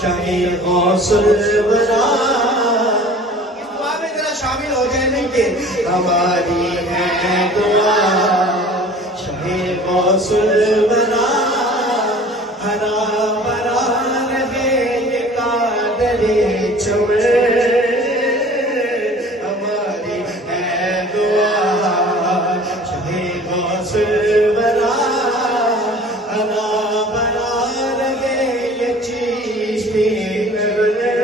شاہ غوث الورا، اس دعا میں ذرا شامل ہو جائے نہیں کہ ہماری ہے دعا شاہ غوث الورا، ہرا بھرا رہے یہ قادر چمن، ہماری ہے دعا شاہ غوث الورا، ہرا بھرا رہے یہ چیشتی نغمے،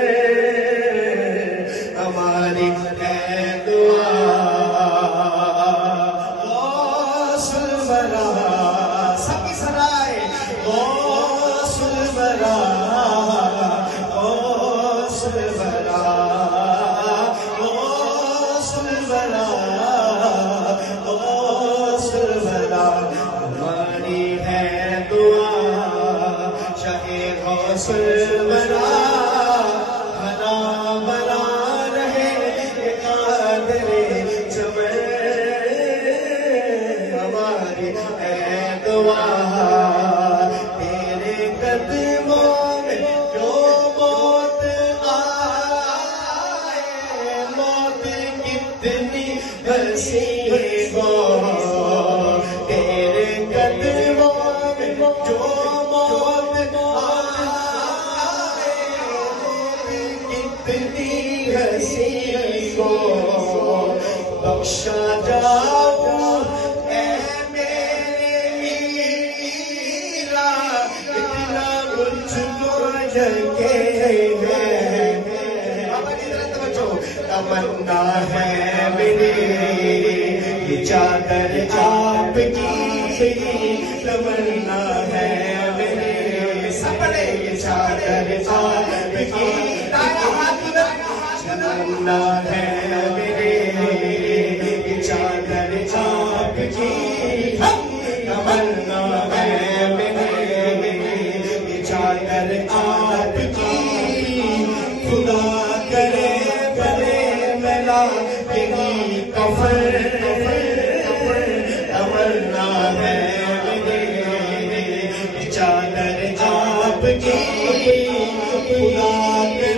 ہماری ہے دعا غوث الورا، سب کی سرائے غوث الورا، غوث الورا، غوث الورا، غوث الورا، ہماری ہے دعا شاہ غوث الورا، ہرا بھرا رہے یہ قادر چمن، ہماری ہے دعا تیرے قدموں میں جو موت آئے، موت کتنی ہنسی ہو، تیرے قدموں میں جو موت آئے، موت کتنی ہنسی ہو، بخشا جاؤ اے میرے میرا، اتنا مجھ کو جگے ہے، بابا جی ذرا توجہ، تمنا ہے میری یہ چادر آپ کی، تمنا ہے میری سپنے یہ چادر آپ کی، تمنا ہے میری یہ چادر آپ کی، تمنا ہے میری یہ چادر آپ کی، خدا کرے بھلے ملا یہی کفن، تمنا ہے میری یہ چادر آپ کی، خدا کرے